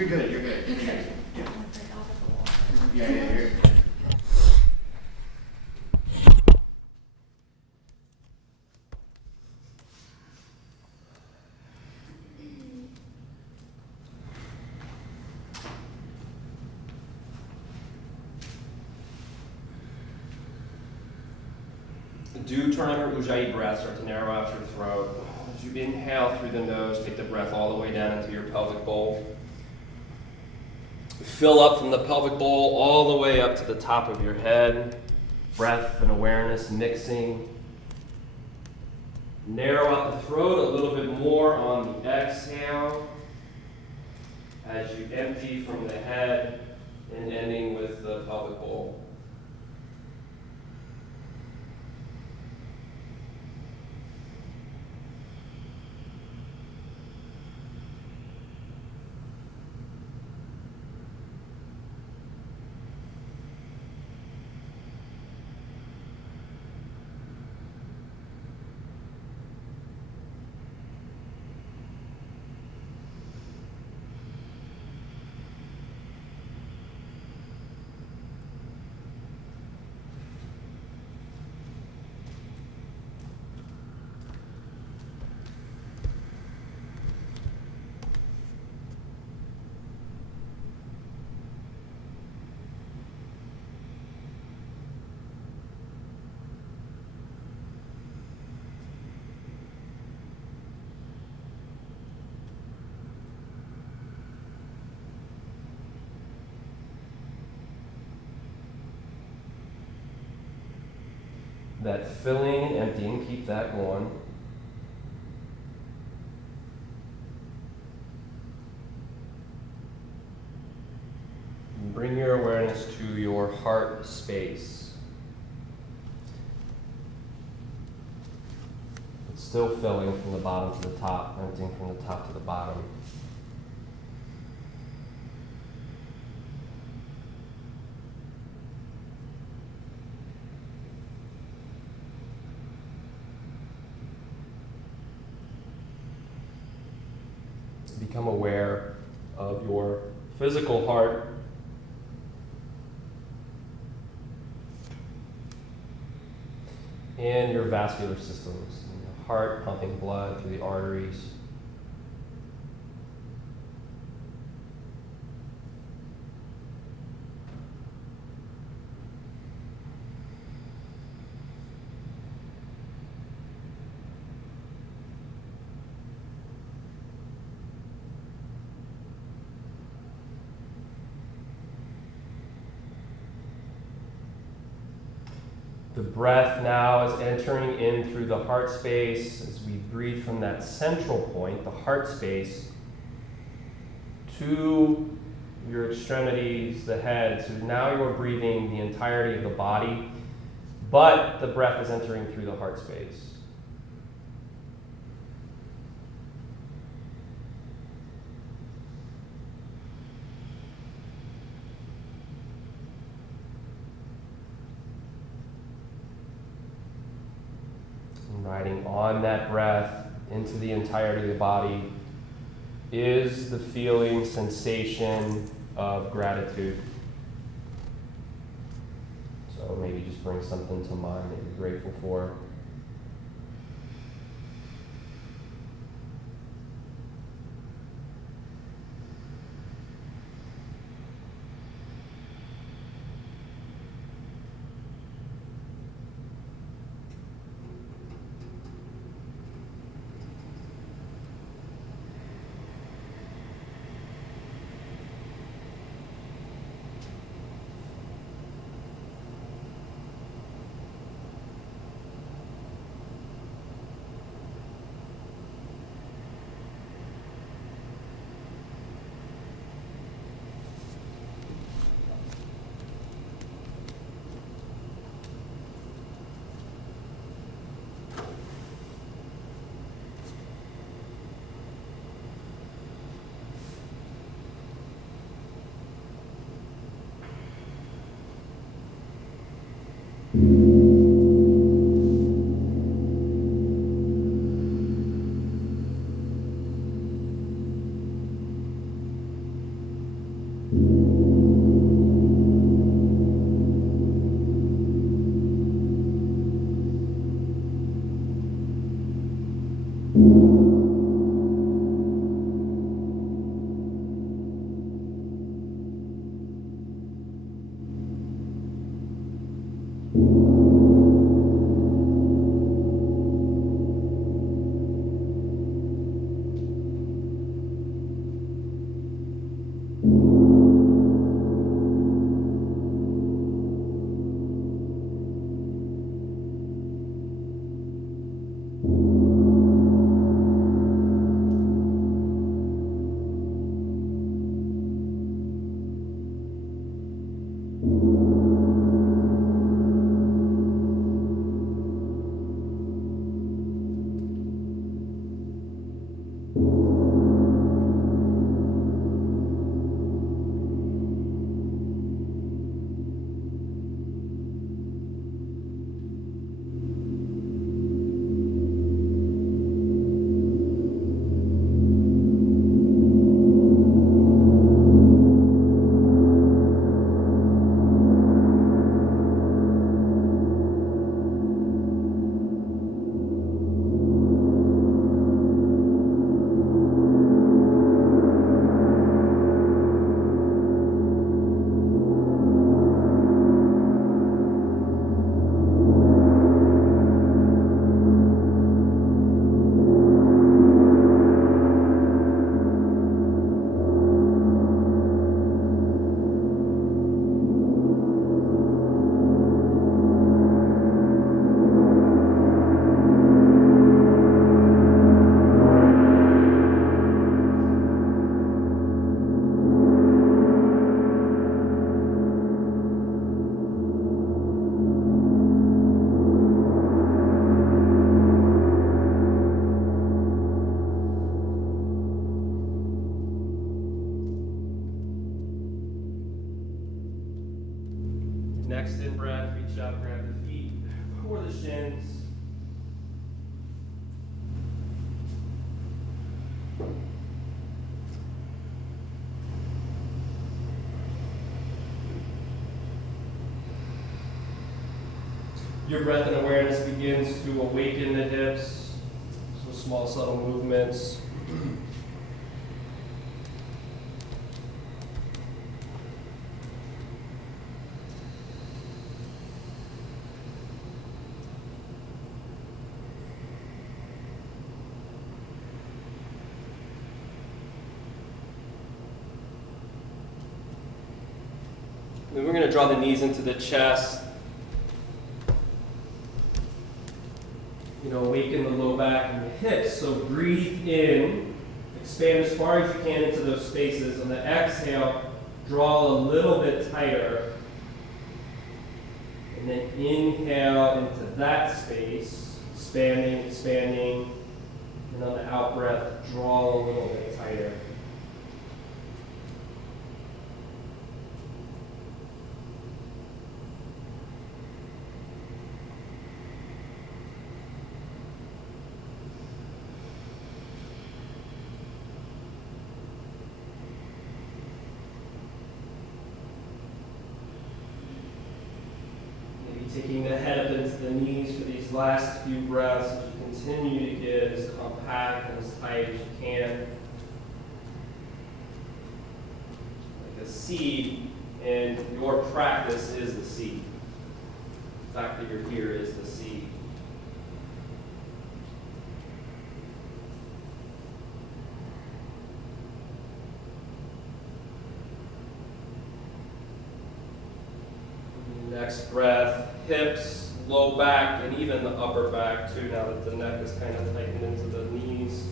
You're good, you're good. You're good. Yeah. Yeah, yeah, you're good. Do turn on your Ujjayi breath, start to narrow out your throat. As you inhale through the nose, take the breath all the way down into your pelvic bowl. Fill up from the pelvic bowl all the way up to the top of your head. Breath and awareness mixing. Narrow out the throat a little bit more on the exhale as you empty from the head and ending with the pelvic bowl. That filling and emptying, keep that going. And bring your awareness to your heart space. It's still filling from the bottom to the top, emptying from the top to the bottom. Become aware of your physical heart. And your vascular systems. Your heart pumping blood through the arteries. The breath now is entering in through the heart space as we breathe from that central point, the heart space, to your extremities, the head. So now you're breathing the entirety of the body, but the breath is entering through the heart space. Riding on that breath into the entirety of the body is the feeling, sensation of gratitude. So maybe just bring something to mind that you're grateful for. Next in breath, reach up, grab the feet or the shins. Your breath and awareness begins to awaken the hips. So small, subtle movements. Then we're going to draw the knees into the chest. Awaken the low back and the hips. So breathe in, expand as far as you can into those spaces. On the exhale, draw a little bit tighter. And then inhale into that space, expanding. And on the out breath, draw a little bit tighter. Taking the head up into the knees for these last few breaths as you continue to get as compact and as tight as you can. Like a seed, and your practice is the seed. The fact that you're here is the seed. Next breath, hips, low back, and even the upper back too, now that the neck is kind of tightened into the knees.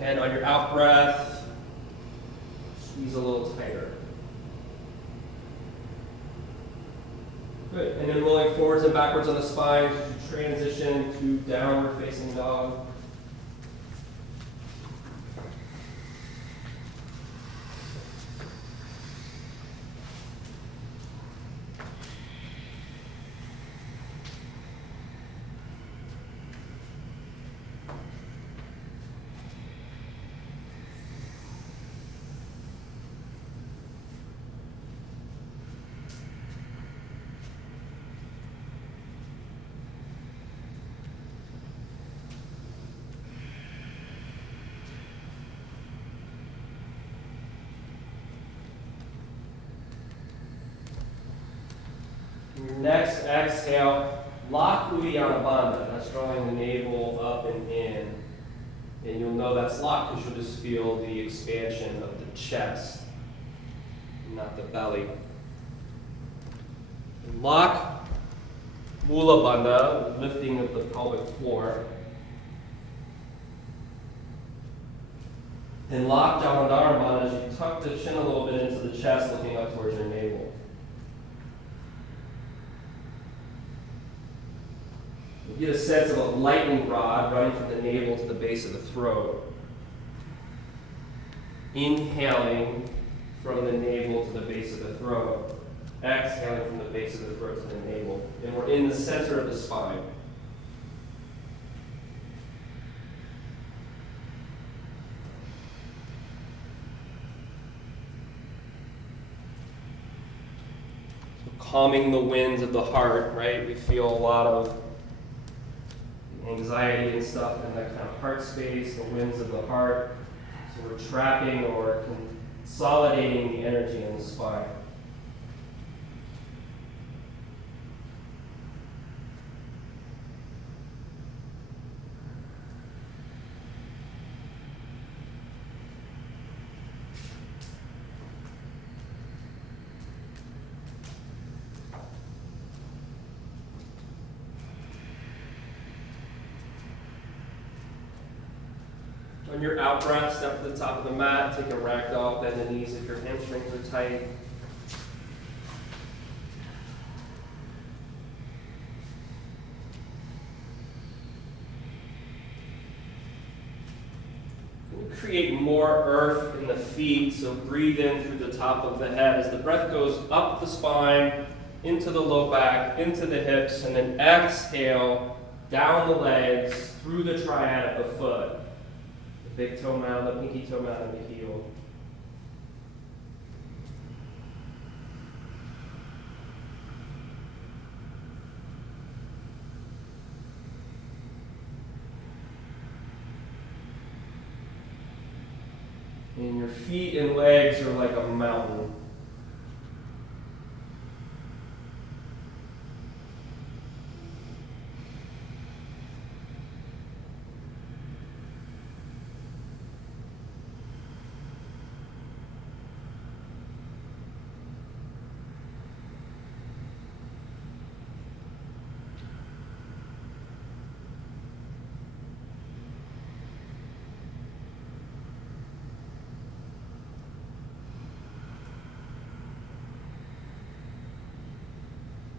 And on your out breath, squeeze a little tighter. Good, and then rolling forwards and backwards on the spine as you transition to downward facing dog. Next exhale, lock Uddiyana Bandha. That's drawing the navel up and in. And you'll know that's locked because you'll just feel the expansion of the chest, not the belly. Lock Mula Bandha, lifting of the pelvic floor. And lock Jalandhara Bandha as you tuck the chin a little bit into the chest, looking up towards your navel. You get a sense of a lightning rod running from the navel to the base of the throat. Inhaling from the navel to the base of the throat. Exhaling from the base of the throat to the navel. And we're in the center of the spine. So calming the winds of the heart, right? We feel a lot of anxiety and stuff in that kind of heart space, the winds of the heart. So we're trapping or consolidating the energy in the spine. On your out breath, step to the top of the mat, take a ragdoll, bend the knees if your hamstrings are tight. create more earth in the feet, so breathe in through the top of the head as the breath goes up the spine, into the low back, into the hips, and then exhale down the legs, through the triad of the foot. The big toe mound, the pinky toe mound, and the heel. And your feet and legs are like a mountain.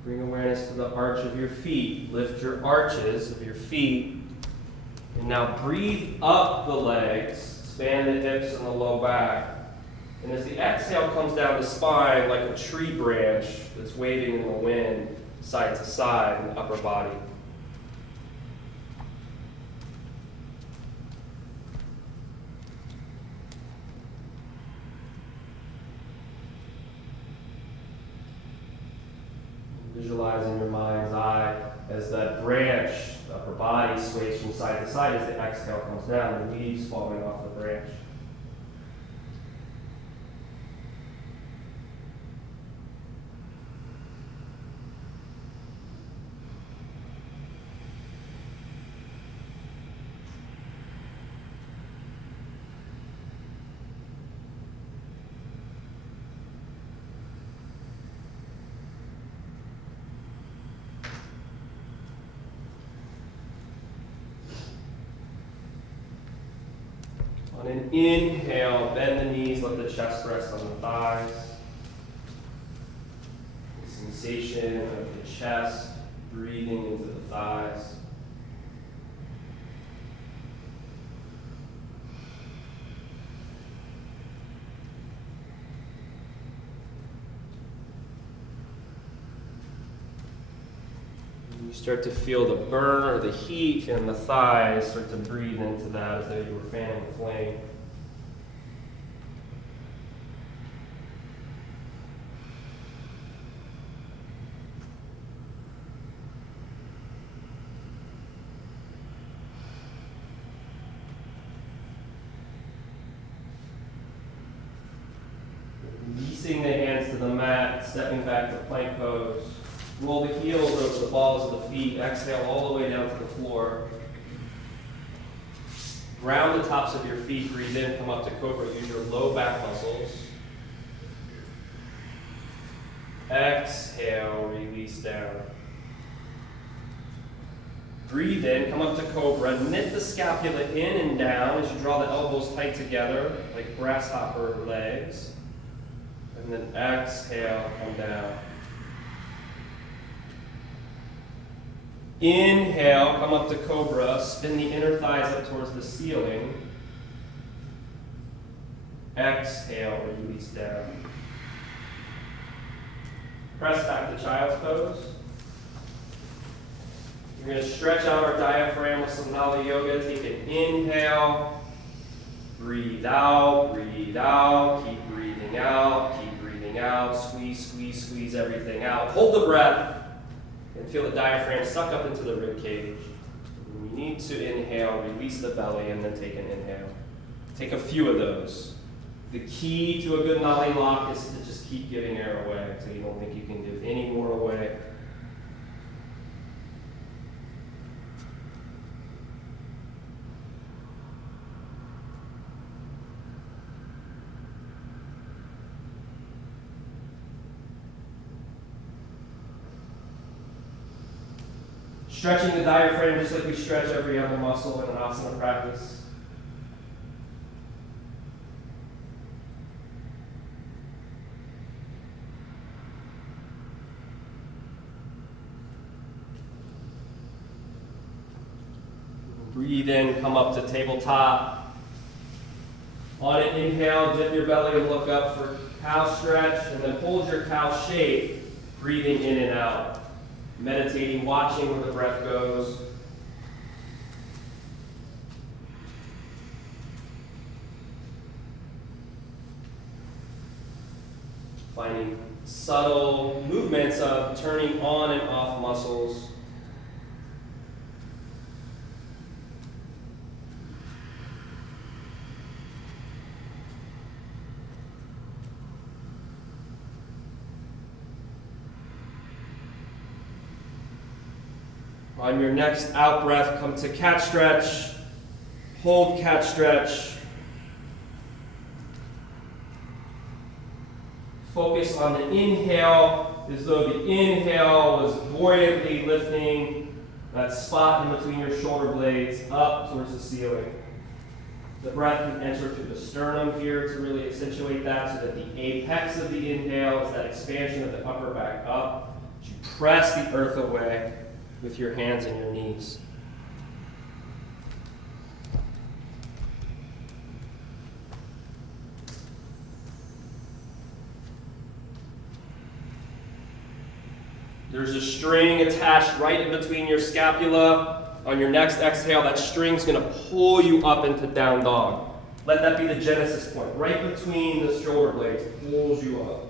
Bring awareness to the arch of your feet. Lift your arches of your feet. And now breathe up the legs. Expand the hips and the low back. And as the exhale comes down the spine like a tree branch that's waving in the wind, side to side in the upper body. Visualize in your mind's eye as that branch, the upper body sways from side to side as the exhale comes down, the leaves falling off the branch. On an inhale, bend the knees, let the chest rest on the thighs. The sensation of the chest breathing into the thighs. You start to feel the burn or the heat in the thighs, start to breathe into that as though you were fanning the flame. Releasing the hands to the mat, stepping back to plank pose. Roll the heels over the balls of the feet. Exhale all the way down to the floor. Ground the tops of your feet. Breathe in. Come up to cobra. Use your low back muscles. Exhale. Release down. Breathe in. Come up to cobra. Knit the scapula in and down as you draw the elbows tight together like grasshopper legs. And then exhale. Come down. Inhale, come up to cobra, spin the inner thighs up towards the ceiling. Exhale, release down. Press back to child's pose. We're going to stretch out our diaphragm with some SubEkYoga. Take an inhale, breathe out, keep breathing out, squeeze, squeeze, squeeze everything out. Hold the breath. And feel the diaphragm suck up into the rib cage. When you need to inhale, release the belly, and then take an inhale. Take a few of those. The key to a good nollie lock is to just keep giving air away until you don't think you can give any more away. Stretching the diaphragm just like we stretch every other muscle in an asana practice. Breathe in, come up to tabletop. On an inhale, dip your belly and look up for cow stretch, and then hold your cow shape, breathing in and out. Meditating, watching where the breath goes. Finding subtle movements of turning on and off muscles. On your next out breath, come to cat stretch. Hold cat stretch. Focus on the inhale as though the inhale was buoyantly lifting that spot in between your shoulder blades up towards the ceiling. The breath can enter through the sternum here to really accentuate that, so that the apex of the inhale is that expansion of the upper back up. As you press the earth away with your hands and your knees. There's a string attached right in between your scapula. On your next exhale, that string's going to pull you up into down dog. Let that be the genesis point. Right between the shoulder blades, pulls you up.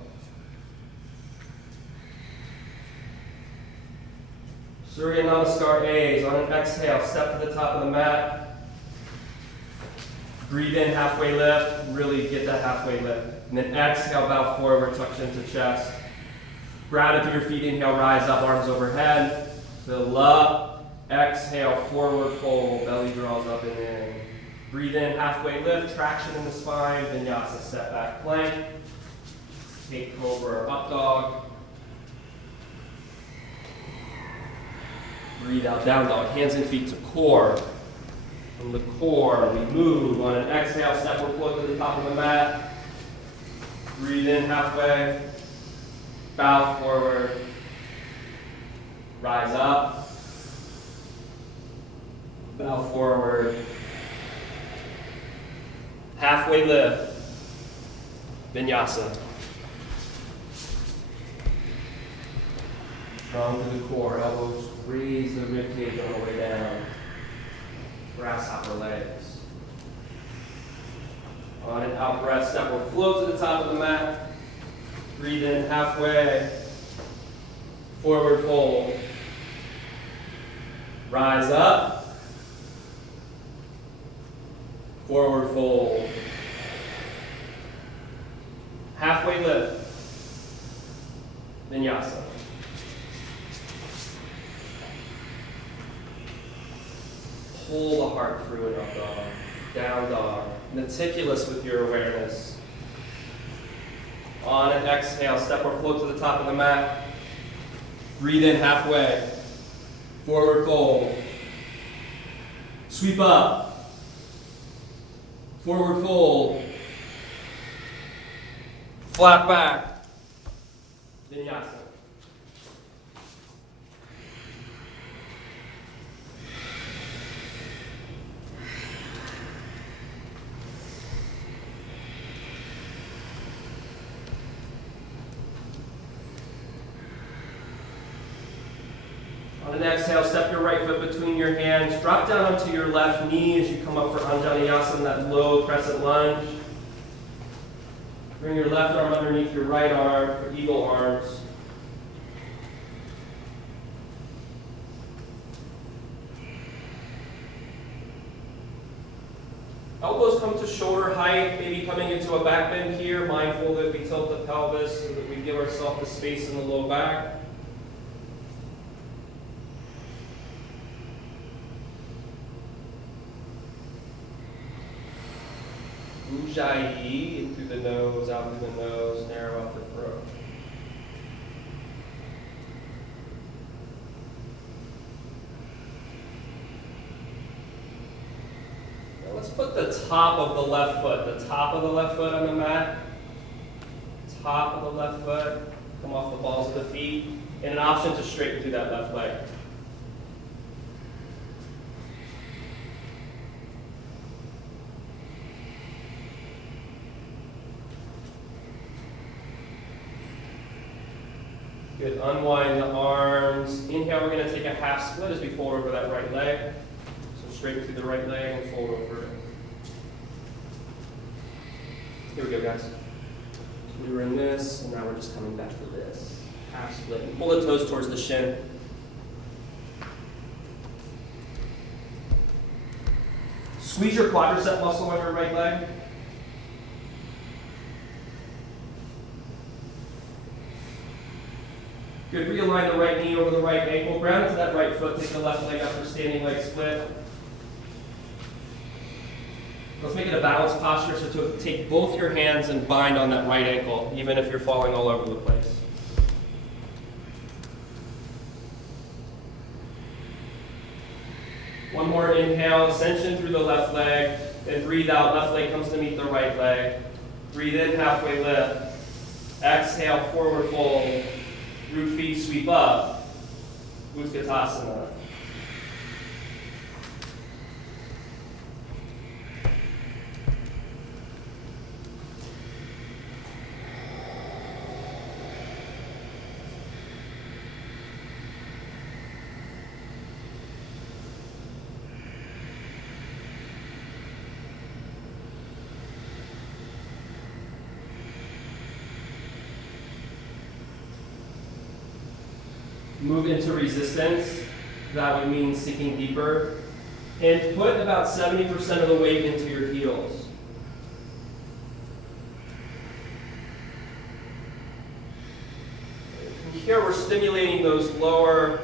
Surya Namaskar A's. On an exhale, step to the top of the mat. Breathe in, halfway lift. Really get that halfway lift. And then exhale, bow forward, tuck chin to chest. Ground into your feet, inhale, rise up, arms overhead. Fill up, exhale, forward fold, belly draws up and in. Breathe in, halfway lift, traction in the spine, Vinyasa, step back plank. Take cobra or up dog. Breathe out, down dog, hands and feet to core. From the core, we move. On an exhale, step or float to the top of the mat. Breathe in halfway. Bow forward, rise up, bow forward, halfway lift, Vinyasa. Strong to the core, elbows raise the ribcage on the way down, grasshopper legs. On an out breath, step or float to the top of the mat. Breathe in halfway, forward fold, rise up, forward fold, halfway lift, Vinyasa. Pull the heart through an up dog, down dog, meticulous with your awareness. On an exhale, step or float to the top of the mat. Breathe in halfway. Forward fold. Sweep up. Forward fold. Flat back. Vinyasa. On an exhale, step your right foot between your hands. Drop down onto your left knee as you come up for Anjaneyasana, that low crescent lunge. Bring your left arm underneath your right arm for eagle arms. Elbows come to shoulder height, maybe coming into a back bend here. Mindful that we tilt the pelvis so that we give ourselves the space in the low back. Ujjayi, in through the nose, out through the nose, narrow up the throat. Now let's put the top of the left foot on the mat. Top of the left foot, come off the balls of the feet, and an option to straighten through that left leg. Good, unwind the arms. Inhale, we're gonna take a half split as we fold over that right leg. So straight through the right leg and fold over it. Here we go, guys. We were in this, and now we're just coming back to this. Half split. And pull the toes towards the shin. Squeeze your quadricep muscle on your right leg. Good, realign the right knee over the right ankle. Ground into that right foot. Take the left leg up for standing leg split. Let's make it a balanced posture, so to take both your hands and bind on that right ankle, even if you're falling all over the place. One more inhale, ascension through the left leg, and breathe out, left leg comes to meet the right leg. Breathe in, halfway lift. Exhale, forward fold. Root feet sweep up. Utkatasana. Move into resistance. That would mean sinking deeper. And put about 70% of the weight into your heels. Here we're stimulating those lower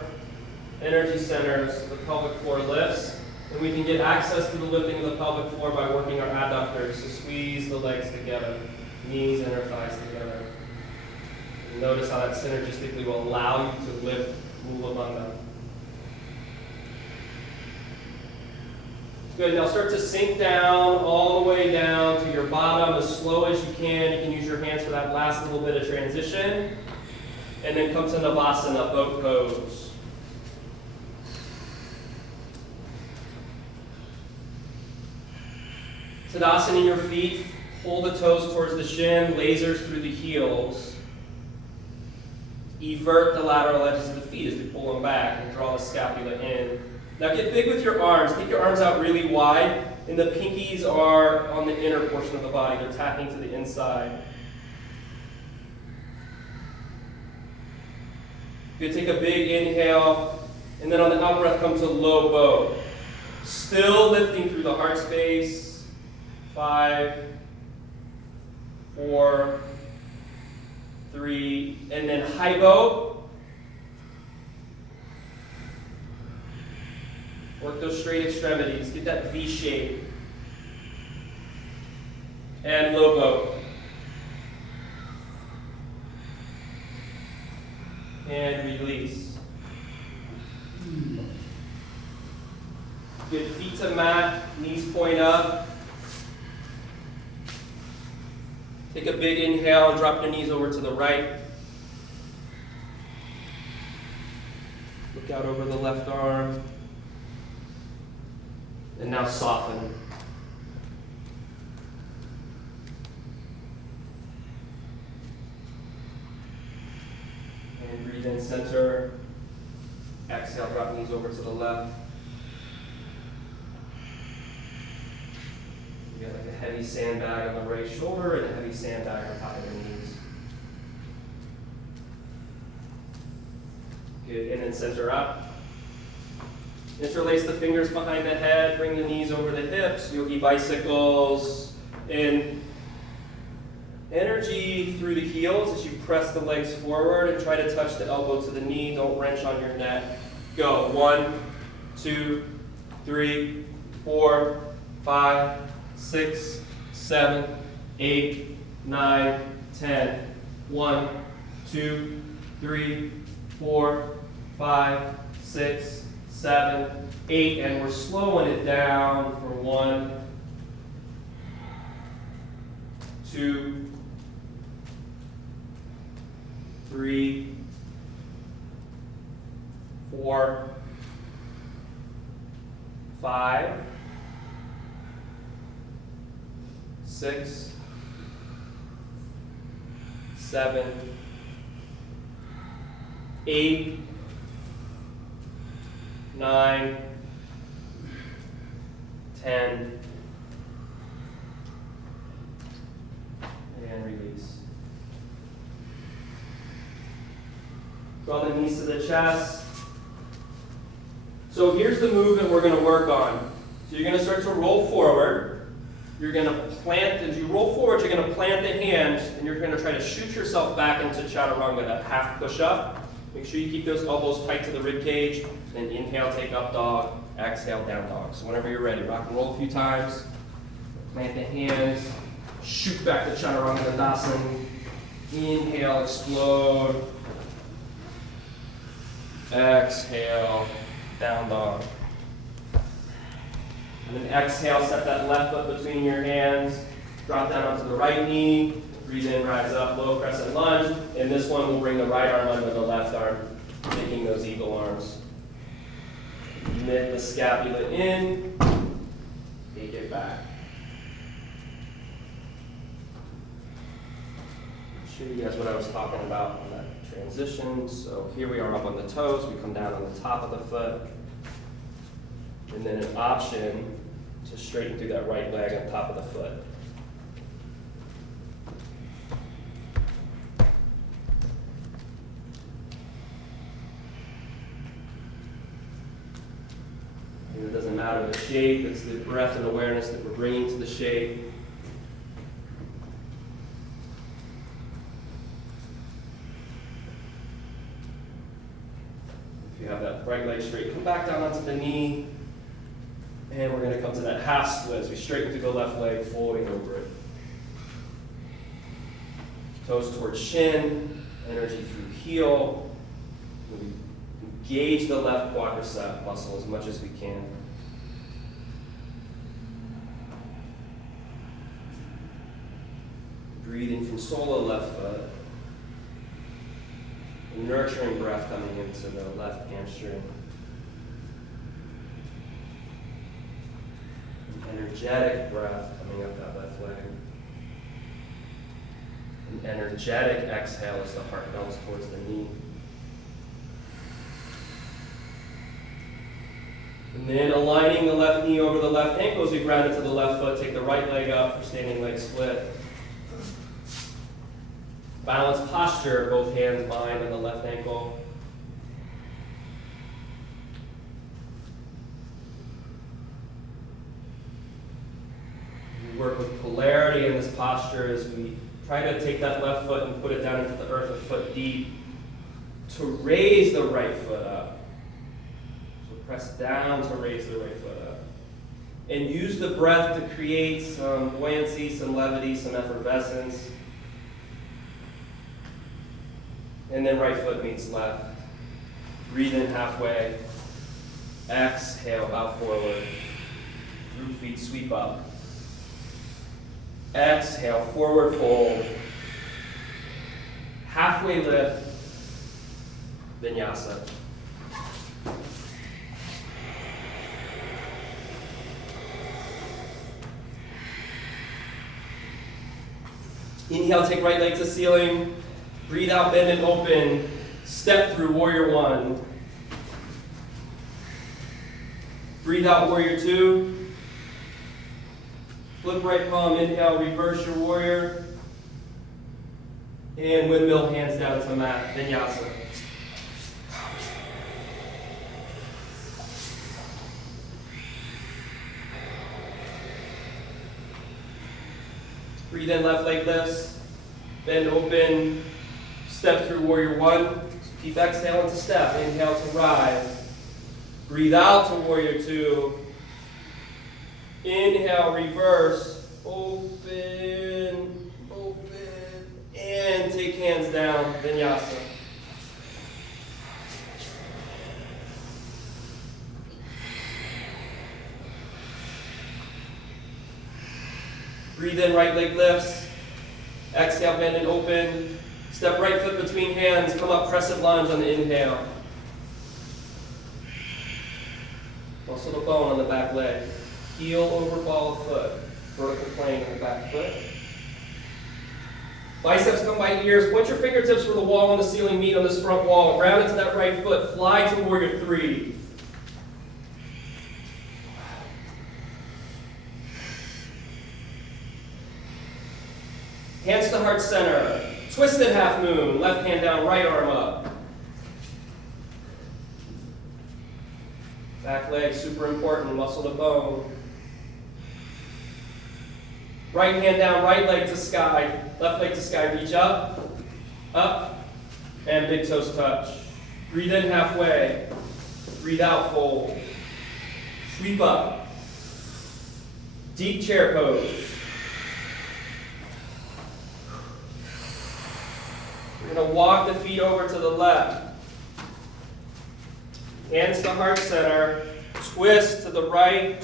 energy centers, the pelvic floor lifts, and we can get access to the lifting of the pelvic floor by working our adductors. So squeeze the legs together, knees and our thighs together. Notice how that synergistically will allow you to lift Mula Bandha. Good, now start to sink down, all the way down to your bottom as slow as you can. You can use your hands for that last little bit of transition. And then come to Navasana, boat pose. Tadasana in your feet, pull the toes towards the shin, lasers through the heels. Evert the lateral edges of the feet as we pull them back and draw the scapula in. Now get big with your arms. Take your arms out really wide, and the pinkies are on the inner portion of the body. They're tapping to the inside. Good, take a big inhale, and then on the out breath, come to low boat. Still lifting through the heart space. 5, 4, 3, and then high boat. Work those straight extremities. Get that V shape. And low boat. And release. Good, feet to mat, knees point up. Take a big inhale and drop your knees over to the right. Look out over the left arm. And now soften. And breathe in center. Exhale, drop knees over to the left. You got like a heavy sandbag on the right shoulder and a heavy sandbag on top of your knees. Good, and then center up. Interlace the fingers behind the head, bring the knees over the hips, yogi bicycles, and energy through the heels as you press the legs forward and try to touch the elbow to the knee. Don't wrench on your neck. Go. 1, 2, 3, 4, 5, 6, 7, 8, 9, 10. 1, 2, 3, 4, 5, 6, 7, 8, and we're slowing it down for 1, 2, 3, 4, 5, 6, 7, 8, 9, 10, and release. Draw the knees to the chest. So here's the movement we're going to work on. So you're going to start to roll forward. You're going to plant, as you roll forward, you're going to plant the hands, and you're going to try to shoot yourself back into chaturanga, that half push up. Make sure you keep those elbows tight to the rib cage. Then inhale, take up dog. Exhale, down dog. So whenever you're ready, rock and roll a few times. Plant the hands. Shoot back to chaturanga dandasana. Inhale, explode. Exhale, down dog. And then exhale, set that left foot between your hands. Drop down onto the right knee. Breathe in, rise up, low crescent lunge. And this one will bring the right arm under the left arm, making those eagle arms. Knit the scapula in. Take it back. Show you guys what I was talking about on that transition. So here we are up on the toes. We come down on the top of the foot. And then an option to straighten through that right leg on top of the foot. And it doesn't matter the shape, it's the breath and awareness that we're bringing to the shape. If you have that right leg straight, come back down onto the knee. And we're going to come to that half split as we straighten through the left leg, folding over it. Toes towards shin, energy through heel. We engage the left quadricep muscle as much as we can. Breathing from solo left foot. A nurturing breath coming into the left hamstring. Energetic breath coming up that left leg. An energetic exhale as the heart melts towards the knee. And then aligning the left knee over the left ankle as we ground into the left foot. Take the right leg up for standing leg split. Balanced posture, both hands, mind, on the left ankle. We work with polarity in this posture as we try to take that left foot and put it down into the earth a foot deep to raise the right foot up. So press down to raise the right foot up. And use the breath to create some buoyancy, some levity, some effervescence. And then right foot meets left. Breathe in halfway. Exhale, bow forward. Root feet sweep up. Exhale, forward fold. Halfway lift. Vinyasa. Inhale, take right leg to ceiling. Breathe out, bend and open. Step through warrior one. Breathe out, warrior two. Flip right palm, inhale, reverse your warrior. And windmill, hands down to mat, Vinyasa. Breathe in, left leg lifts. Bend open. Step through warrior one. So keep exhaling to step. Inhale to rise. Breathe out to warrior two. Inhale, reverse. Open, open. And take hands down. Vinyasa. Breathe in, right leg lifts. Exhale, bend and open. Step right foot between hands. Come up, crescent lunge on the inhale. Muscle the bone on the back leg. Heel over ball of foot. Vertical plane on the back foot. Biceps come by ears. Point your fingertips where the wall and the ceiling meet on this front wall. Ground into that right foot. Fly to warrior three. Hands to heart center. Twisted half moon. Left hand down, right arm up. Back leg, super important. Muscle to bone. Right hand down, right leg to sky. Left leg to sky. Reach up, up, and big toes touch. Breathe in halfway. Breathe out, fold. Sweep up. Deep chair pose. We're going to walk the feet over to the left. Hands to heart center. Twist to the right,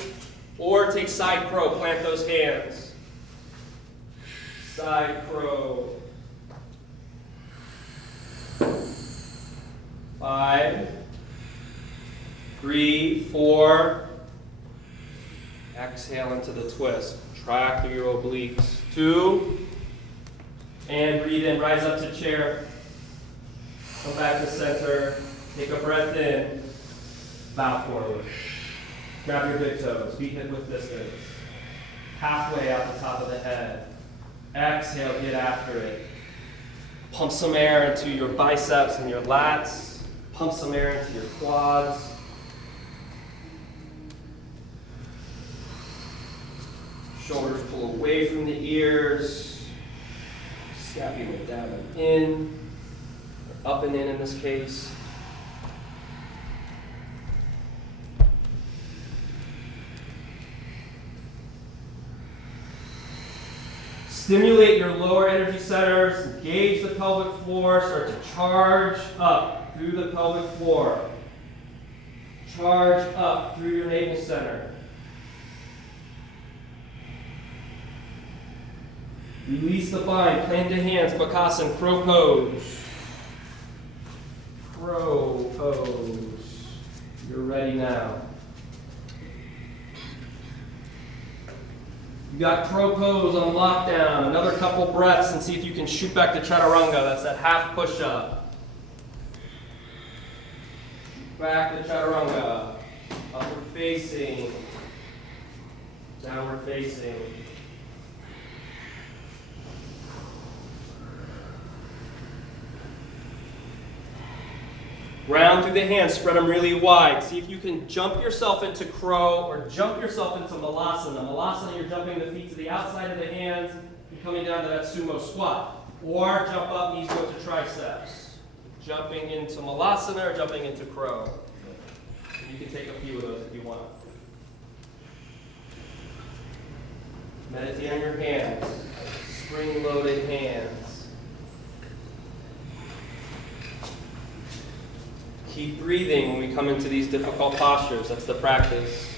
or take side crow. Plant those hands. Side crow. 5, 3, 4. Exhale into the twist. Track through your obliques. 2. And breathe in. Rise up to chair. Come back to center. Take a breath in. Bow forward. Grab your big toes. Feet hip width distance. Halfway out the top of the head. Exhale, get after it. Pump some air into your biceps and your lats. Pump some air into your quads. Shoulders pull away from the ears. Scapula down and in. Or up and in this case. Stimulate your lower energy centers, engage the pelvic floor, start to charge up through the pelvic floor. Charge up through your navel center. Release the bind, plant the hands, Bakasana, crow pose. Crow pose. You're ready now. You got crow pose on lockdown. Another couple breaths and see if you can shoot back to chaturanga. That's that half push-up. Back to chaturanga. Upward facing. Downward facing. Ground through the hands, spread them really wide. See if you can jump yourself into crow or jump yourself into malasana. Malasana, you're jumping the feet to the outside of the hands and coming down to that sumo squat. Or jump up, knees go to triceps. Jumping into malasana or jumping into crow. You can take a few of those if you want. Meditate on your hands. Spring-loaded hands. Keep breathing when we come into these difficult postures. That's the practice.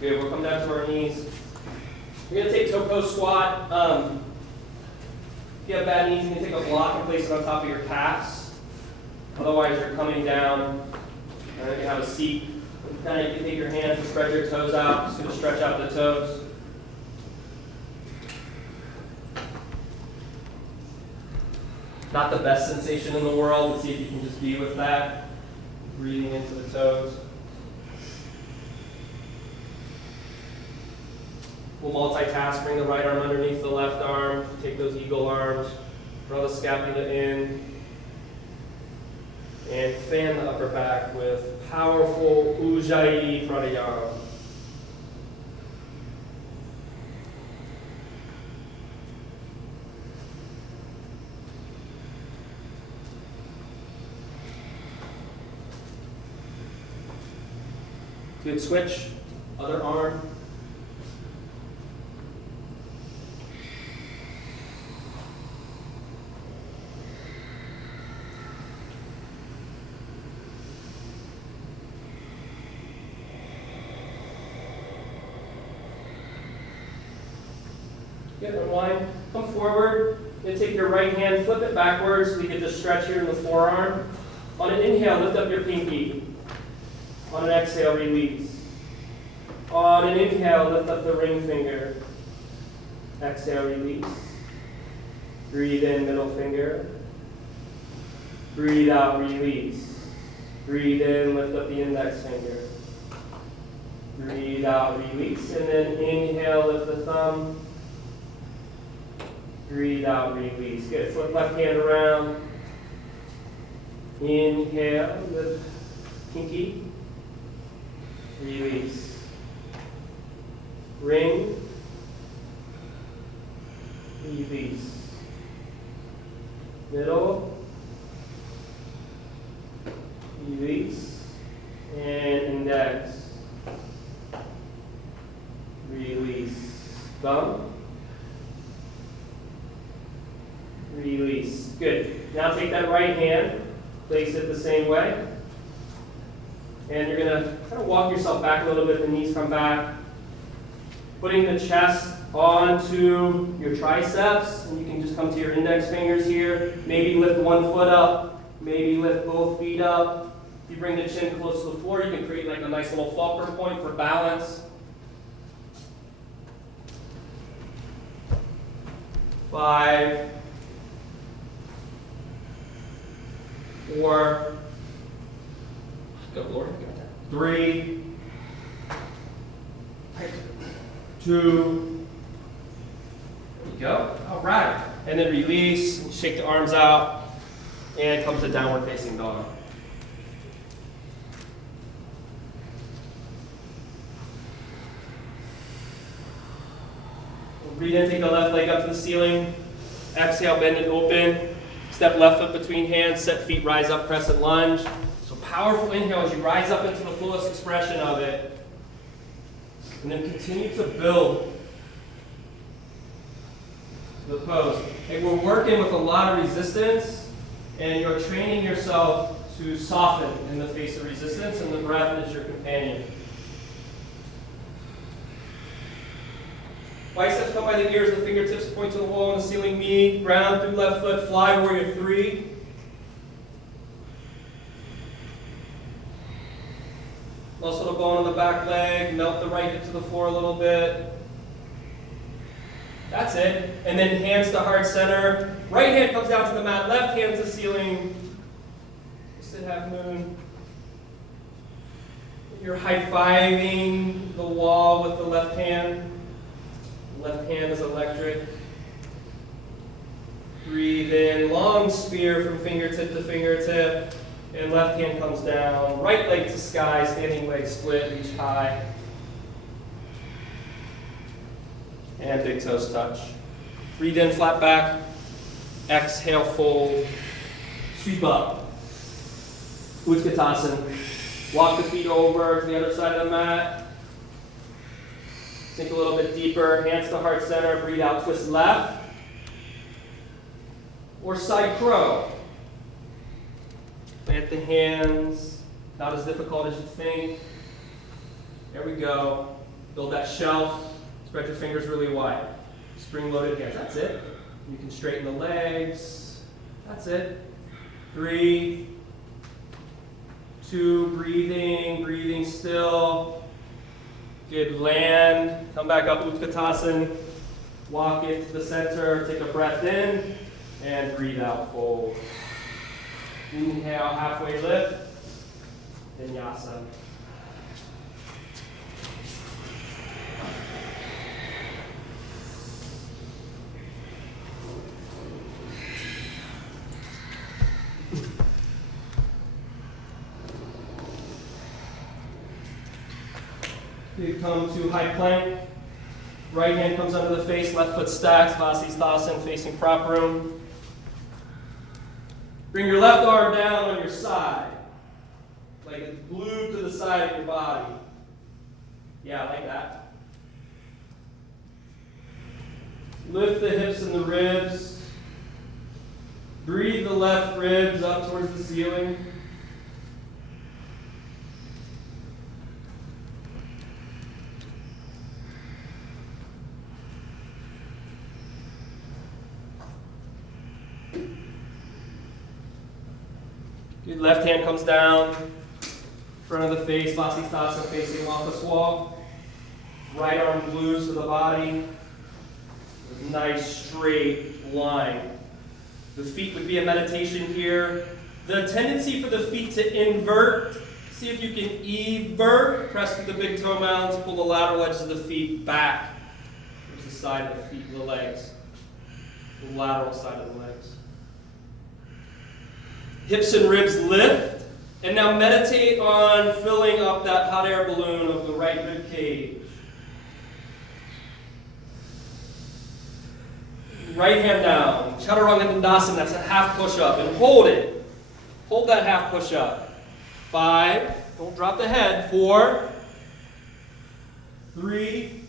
Good, we'll come down to our knees. We're going to take toe pose squat. If you have bad knees, you can take a block and place it on top of your calves. Otherwise, you're coming down. And then you have a seat. Kind of, you can take your hands and spread your toes out. Just going to stretch out the toes. Not the best sensation in the world, but see if you can just be with that. Breathing into the toes. We'll multitask, bring the right arm underneath the left arm. Take those eagle arms. Draw the scapula in. And fan the upper back with powerful Ujjayi pranayama. Good switch. Other arm. Good. Good, unwind. Come forward. Then take your right hand, flip it backwards so you get the stretch here in the forearm. On an inhale, lift up your pinky. On an exhale, release. On an inhale, lift up the ring finger. Exhale, release. Breathe in, middle finger. Breathe out, release. Breathe in, lift up the index finger. Breathe out, release. And then inhale, lift the thumb. Breathe out, release. Good. Flip left hand around. Inhale, lift pinky. Release. Ring. Release. Middle. Release. And index. Release. Thumb. Release. Good. Now take that right hand, place it the same way. And you're going to kind of walk yourself back a little bit, the knees come back. Putting the chest onto your triceps, and you can just come to your index fingers here. Maybe lift one foot up, maybe lift both feet up. If you bring the chin close to the floor, you can create like a nice little fulcrum point for balance. 5, 4, go Lord, 3, 2, there you go. All right. And then release, shake the arms out, and come to downward facing dog. Breathe in, take the left leg up to the ceiling. Exhale, bend it open. Step left foot between hands, set feet, rise up, crescent lunge. So powerful inhale as you rise up into the fullest expression of it. And then continue to build the pose. And we're working with a lot of resistance, and you're training yourself to soften in the face of resistance, and the breath is your companion. Biceps come by the ears, the fingertips point to the wall and the ceiling, knee, ground through left foot, fly warrior 3. Muscle the bone on the back leg, melt the right hip to the floor a little bit. That's it. And then hands to heart center. Right hand comes down to the mat, left hand to the ceiling. Sit half moon. You're high-fiving the wall with the left hand. Left hand is electric. Breathe in, long spear from fingertip to fingertip. And left hand comes down, right leg to sky, standing leg split, reach high. And big toes touch. Breathe in, flat back. Exhale, fold. Sweep up. Utkatasana. Walk the feet over to the other side of the mat. Sink a little bit deeper, hands to heart center, breathe out, twist left. Or side crow. Plant the hands, not as difficult as you think. There we go. Build that shelf, spread your fingers really wide. Spring-loaded hands, that's it. You can straighten the legs, that's it. 3, 2, breathing still. Good, land, come back up, Utkatasana. Walk it to the center, take a breath in, and breathe out, fold. Inhale, halfway lift, Vinyasa. You come to high plank. Right hand comes under the face, left foot stacks, Vasisthasana, facing prop room. Bring your left arm down on your side, like it's glued to the side of your body. Yeah, like that. Lift the hips and the ribs. Breathe the left ribs up towards the ceiling. Good. Left hand comes down, front of the face, Vasisthasana, facing off the wall. Right arm glues to the body. A nice straight line. The feet would be a meditation here. The tendency for the feet to invert. See if you can evert. Press through the big toe mounds. Pull the lateral edges of the feet back. Here's the side of the feet, the legs. The lateral side of the legs. Hips and ribs lift. And now meditate on filling up that hot air balloon of the right rib cage. Right hand down. Chaturanga Dandasana, that's a half push-up. And hold it. Hold that half push-up. 5. Don't drop the head. 4. 3.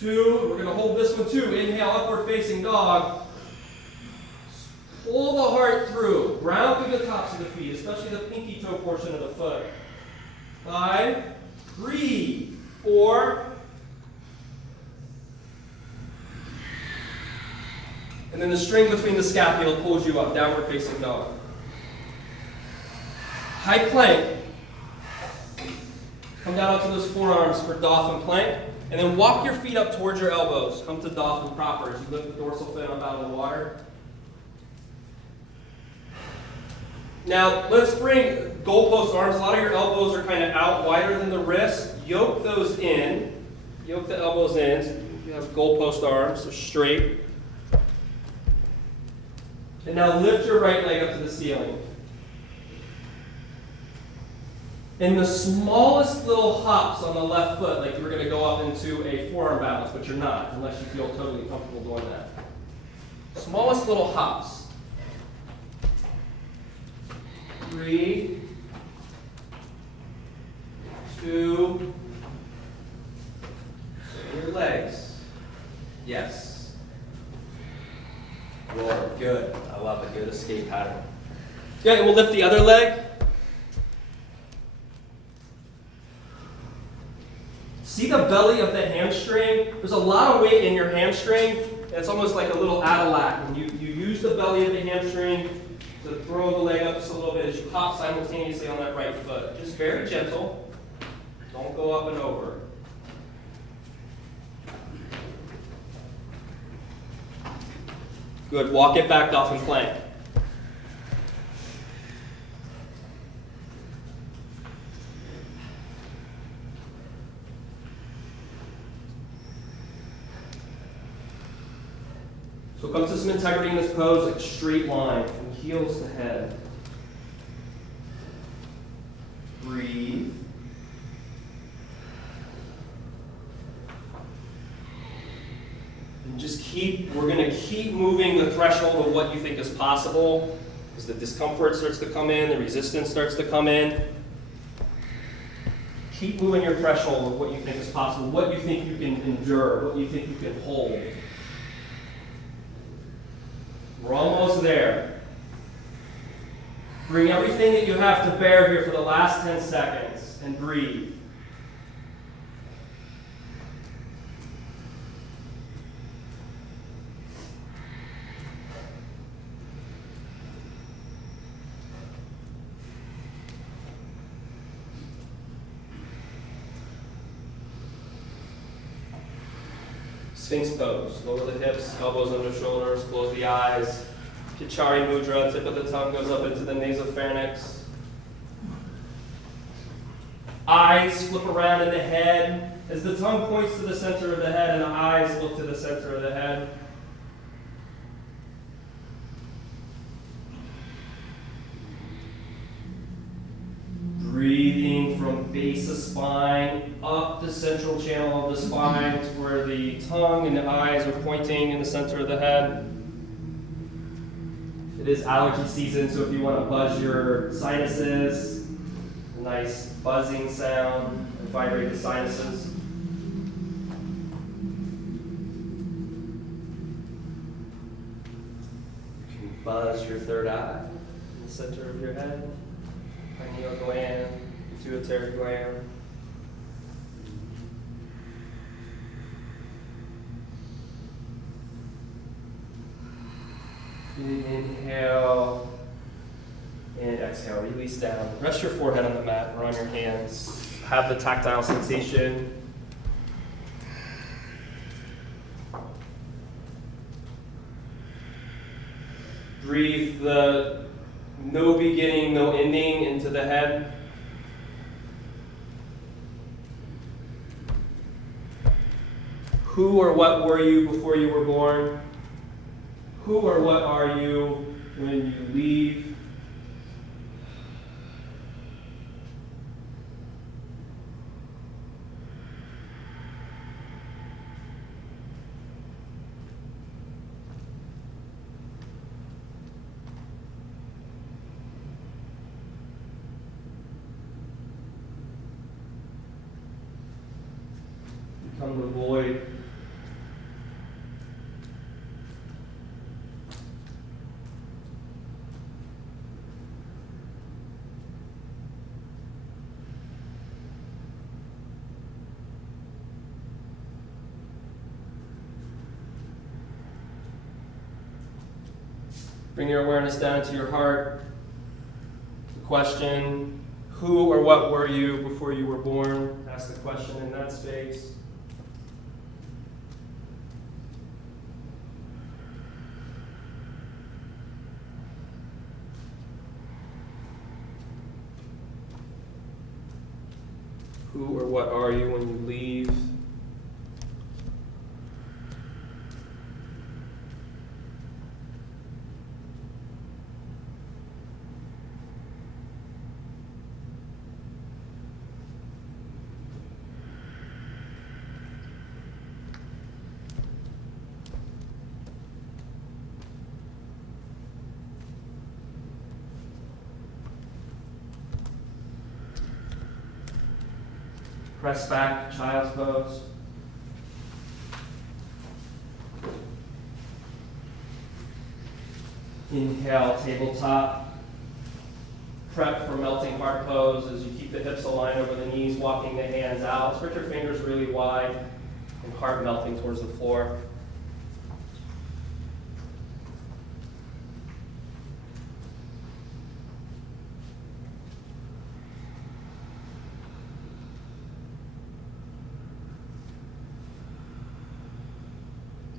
2. We're going to hold this one too. Inhale, upward facing dog. Pull the heart through. Ground through the tops of the feet, especially the pinky toe portion of the foot. 5. 3. 4. And then the string between the scapula pulls you up, downward facing dog. High plank. Come down onto those forearms for dolphin plank. And then walk your feet up towards your elbows. Come to dolphin proper as you lift the dorsal fin up out of the water. Now, let's bring goalpost arms. A lot of your elbows are kind of out, wider than the wrist. Yoke those in. Yoke the elbows in. So you have goalpost arms, so straight. And now lift your right leg up to the ceiling. And the smallest little hops on the left foot, like you were going to go up into a forearm balance, but you're not, unless you feel totally comfortable doing that. Smallest little hops. 3, 2, your legs. Yes. Lord, good. I love it. Good escape pattern. Good, and we'll lift the other leg. See the belly of the hamstring? There's a lot of weight in your hamstring. It's almost like a little Adilac. And you use the belly of the hamstring to throw the leg up just a little bit as you hop simultaneously on that right foot. Just very gentle. Don't go up and over. Good. Walk it back, dolphin plank. So come to some integrity in this pose, like straight line from heels to head. Breathe. And just we're going to keep moving the threshold of what you think is possible. As the discomfort starts to come in, the resistance starts to come in. Keep moving your threshold of what you think is possible, what you think you can endure, what you think you can hold. We're almost there. Bring everything that you have to bear here for the last 10 seconds and breathe. Sphinx pose. Lower the hips, elbows under shoulders, close the eyes. Kichari mudra, tip of the tongue goes up into the nasopharynx. Eyes flip around in the head. As the tongue points to the center of the head and the eyes look to the center of the head. Breathing from base of spine up the central channel of the spine to where the tongue and the eyes are pointing in the center of the head. It is allergy season, so if you want to buzz your sinuses, a nice buzzing sound and vibrate the sinuses. You can buzz your third eye in the center of your head. Pineal gland, pituitary gland. Big inhale and exhale. exhale, release down. Rest your forehead on the mat or on your hands. Have the tactile sensation. Breathe the no beginning, no ending into the head. Who or what were you before you were born? Who or what are you when you leave? Become the void. Bring your awareness down to your heart. The question, who or what were you before you were born? Ask the question in that space. Who or what are you when you leave? Press back, child's pose. Inhale, tabletop. Prep for melting heart pose as you keep the hips aligned over the knees, walking the hands out. Spread your fingers really wide and heart melting towards the floor.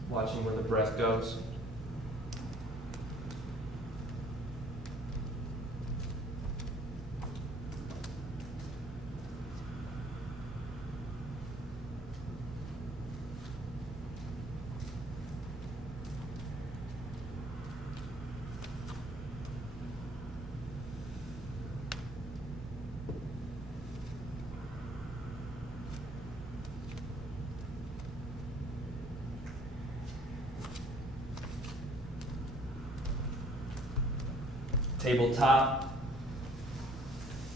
Watching where the breath goes. Tabletop.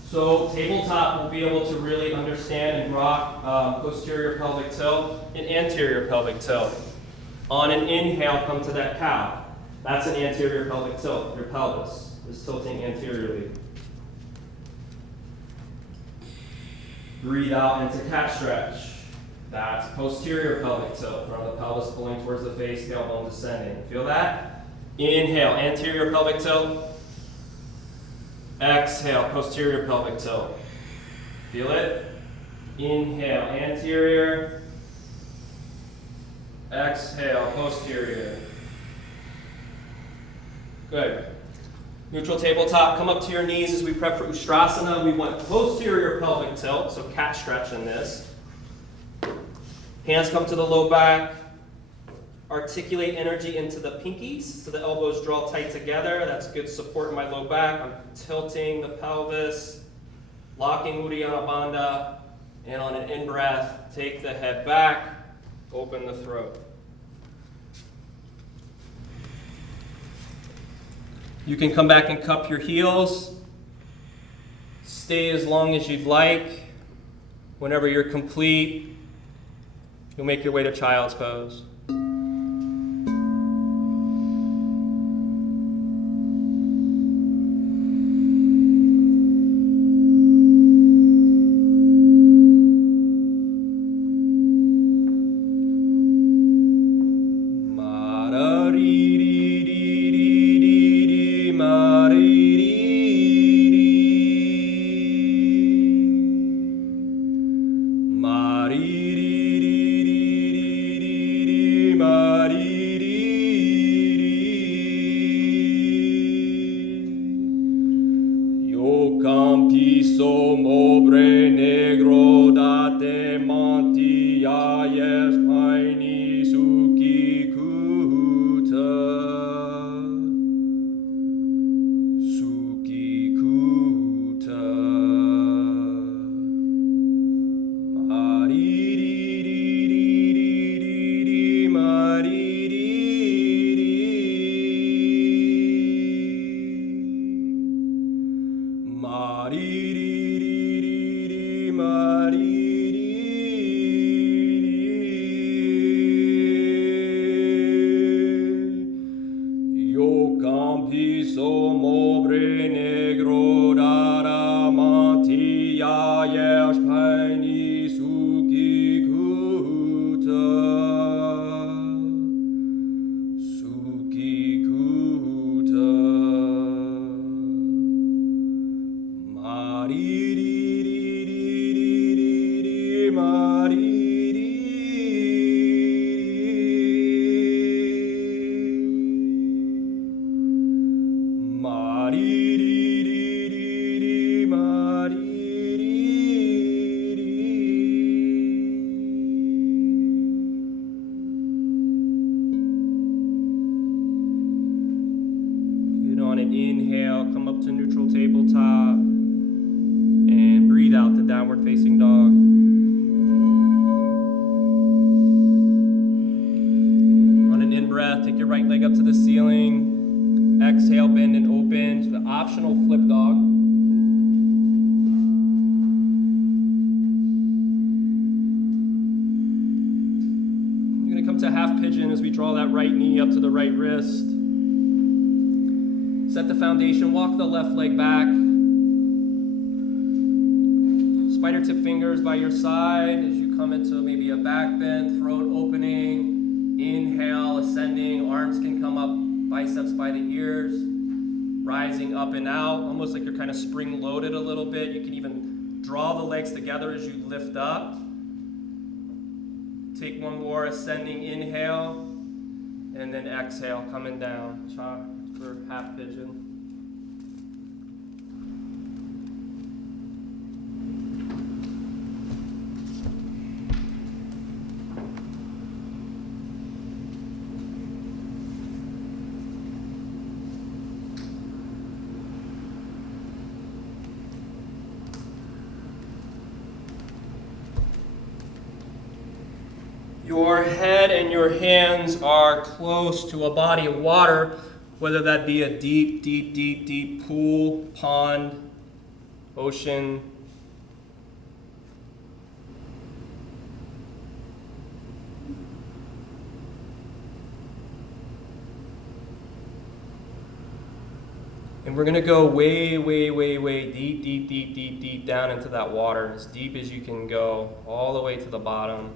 So tabletop will be able to really understand and rock posterior pelvic tilt and anterior pelvic tilt. On an inhale, come to that cow. That's an anterior pelvic tilt. Your pelvis is tilting anteriorly. Breathe out into cat stretch. That's posterior pelvic tilt. Front of the pelvis pulling towards the face, tailbone descending. Feel that? Inhale, anterior pelvic tilt. Exhale, posterior pelvic tilt. Feel it? Inhale, anterior. Exhale, posterior. Good. Neutral tabletop. Come up to your knees as we prep for Ustrasana. We want posterior pelvic tilt, so cat stretch in this. Hands come to the low back. Articulate energy into the pinkies, so the elbows draw tight together. That's good support in my low back. I'm tilting the pelvis, locking Uddiyana Bandha, and on an in-breath, take the head back, open the throat. You can come back and cup your heels. Stay as long as you'd like. Whenever you're complete, you'll make your way to child's pose. somo bre negro dara mantia yesh paini suki kuta suki kuta mari mari on an inhale, come up to neutral tabletop and breathe out to downward facing dog. On an in-breath, take your right leg up to the ceiling. Exhale, bend and open to the optional flip dog. You're going to come to half pigeon as we draw that right knee up to the right wrist. Set the foundation, walk the left leg back. Spider tip fingers by your side as you come into maybe a back bend, throat opening. Inhale, ascending, arms can come up, biceps by the ears. Rising up and out, almost like you're kind of spring loaded a little bit. You can even draw the legs together as you lift up. Take one more ascending inhale, and then exhale, coming down. For half pigeon. Your head and your hands are close to a body of water, whether that be a deep, deep, deep, deep pool, pond, ocean. And we're going to go way, way, way, way deep, deep, deep, deep, deep down into that water, as deep as you can go, all the way to the bottom.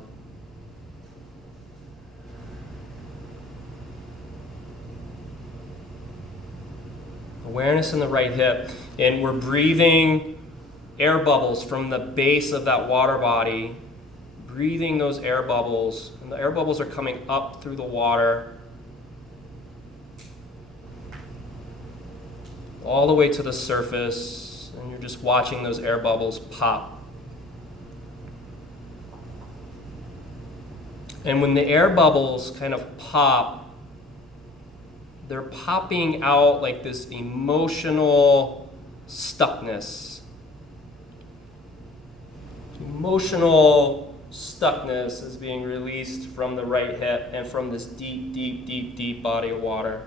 Awareness in the right hip, and we're breathing air bubbles from the base of that water body, breathing those air bubbles, and the air bubbles are coming up through the water, all the way to the surface, and you're just watching those air bubbles pop. And when the air bubbles kind of pop, they're popping out like this emotional stuckness. Emotional stuckness is being released from the right hip and from this deep, deep, deep, deep body of water.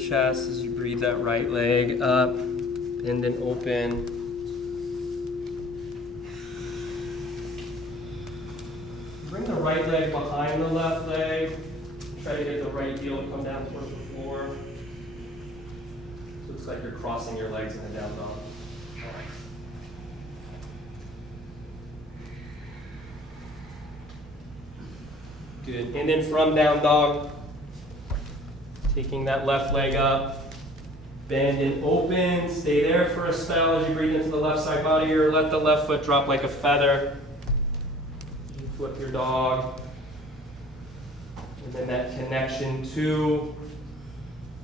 chest as you breathe that right leg up, bend and open. Bring the right leg behind the left leg. Try to get the right heel to come down towards the floor. So it's like you're crossing your legs in a down dog. Good. And then from down dog, taking that left leg up, bend and open. Stay there for a spell as you breathe into the left side body, or let the left foot drop like a feather. You flip your dog. And then that connection to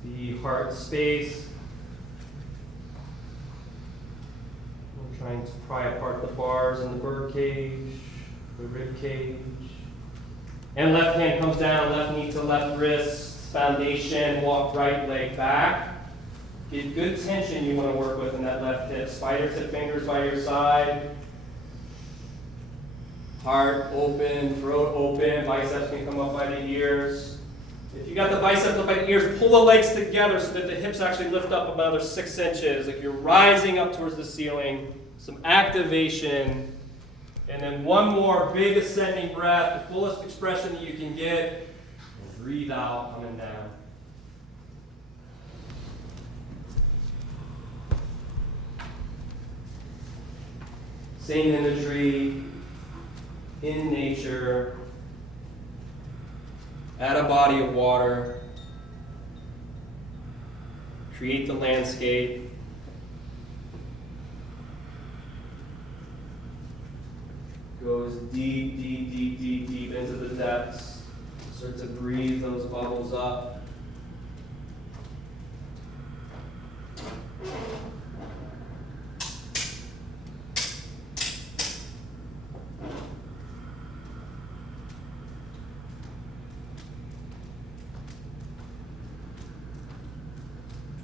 the heart space. I'm trying to pry apart the bars in the bird cage, the rib cage. And left hand comes down, left knee to left wrist, foundation, walk right leg back. Get good tension you want to work with in that left hip. Spider tip fingers by your side. Heart open, throat open, biceps can come up by the ears. If you got the biceps up by the ears, pull the legs together so that the hips actually lift up another 6 inches. Like you're rising up towards the ceiling. Some activation. And then one more big ascending breath, the fullest expression that you can get. And breathe out, coming down. Same imagery in nature, at a body of water. Create the landscape. Goes deep, deep, deep, deep, deep into the depths. Start to breathe those bubbles up.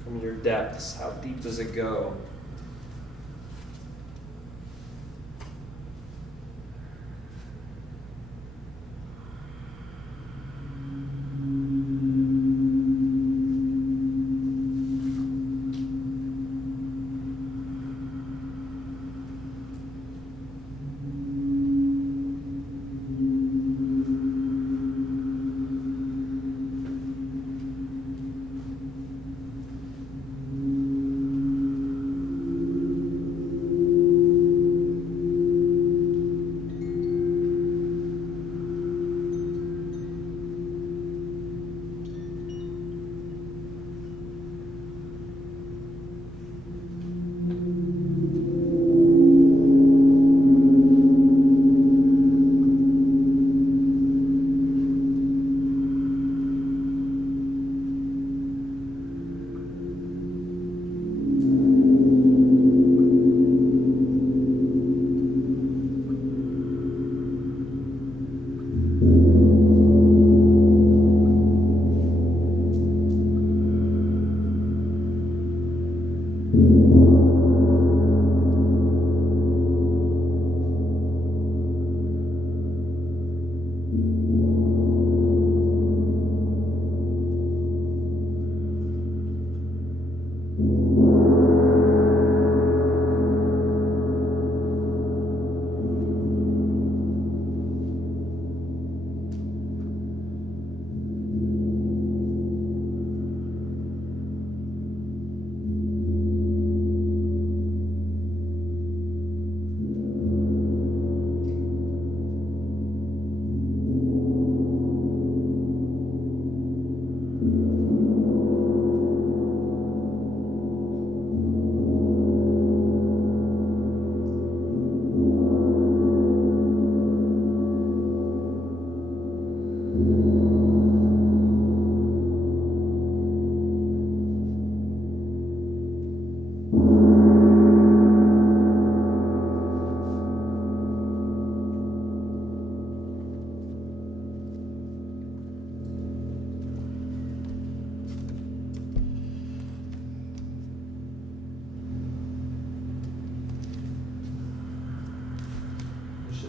From your depths, how deep does it go?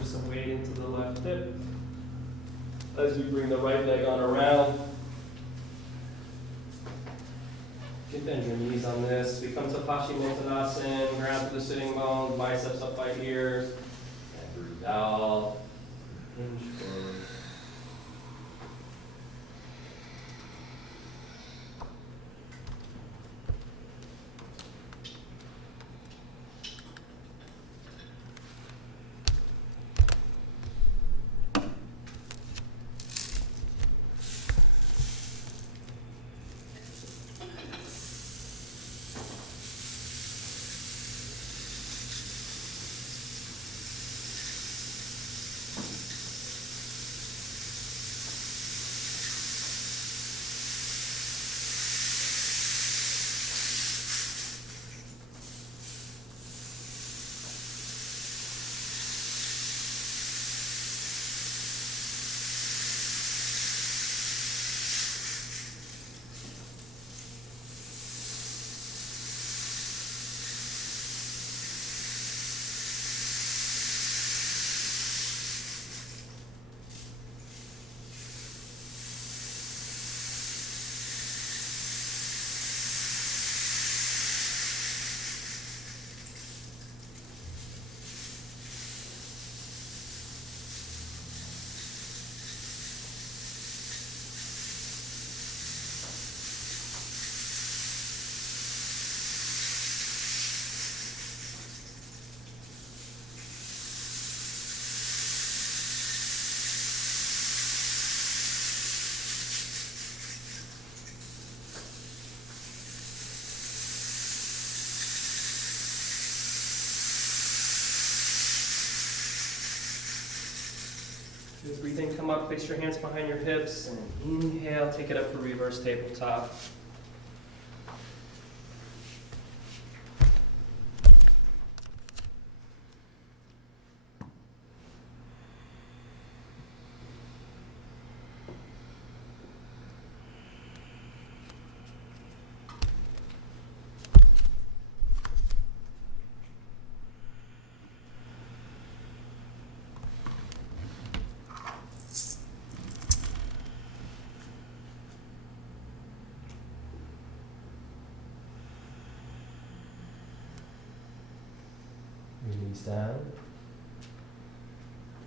Some weight into the left hip. As you bring the right leg on around. You can bend your knees on this. We come to Paschimottanasana, ground through the sitting bones, biceps up by ears. And breathe out. Hinge forward. Breathe in, come up, place your hands behind your hips, and inhale, take it up for reverse tabletop. Release down.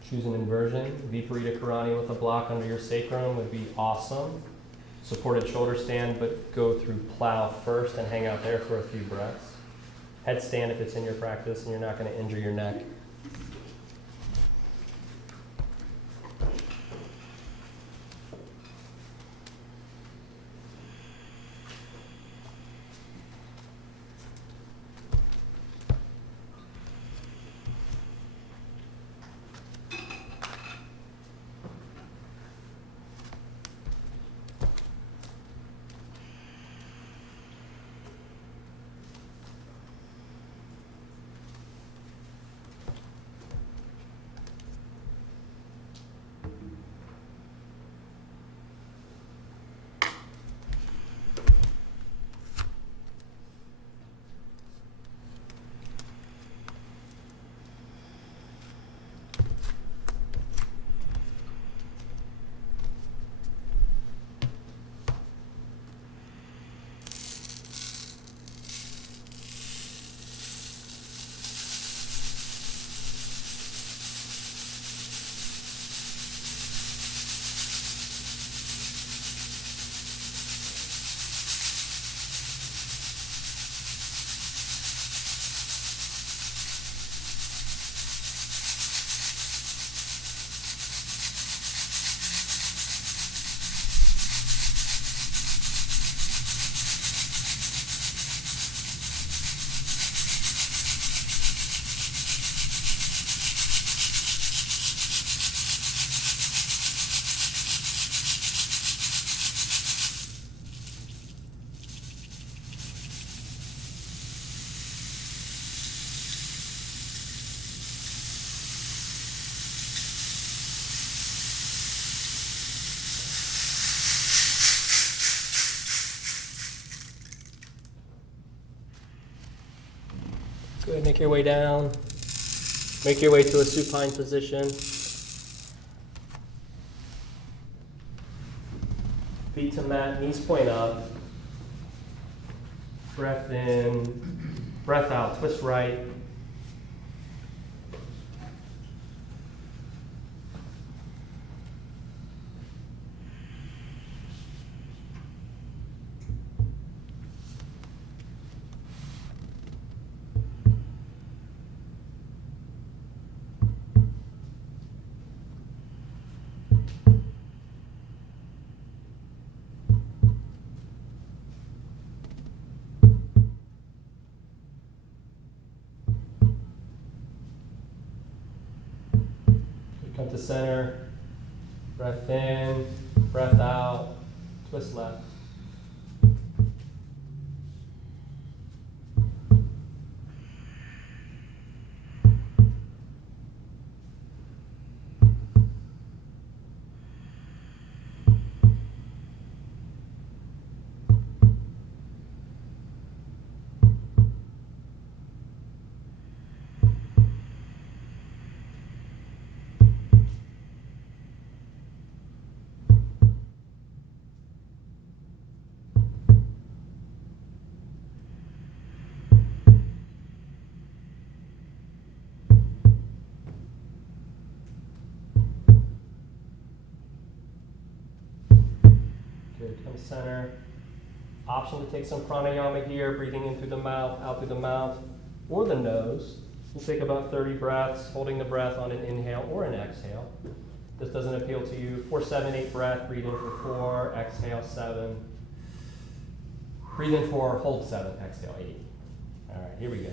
Choose an inversion. Viparita Karani with a block under your sacrum would be awesome. Supported shoulder stand, but go through plow first and hang out there for a few breaths. Headstand if it's in your practice and you're not going to injure your neck. Good, make your way down. Make your way to a supine position. Feet to mat, knees point up. Breath in, breath out, twist right. Come to center, breath in, breath out, twist left. Good, come center. Option to take some pranayama here, breathing in through the mouth, out through the mouth, or the nose. We'll take about 30 breaths, holding the breath on an inhale or an exhale. This doesn't appeal to you. 4, 7, 8 breath, breathe in for 4, exhale 7. Breathe in 4, hold 7, exhale 8. All right, here we go.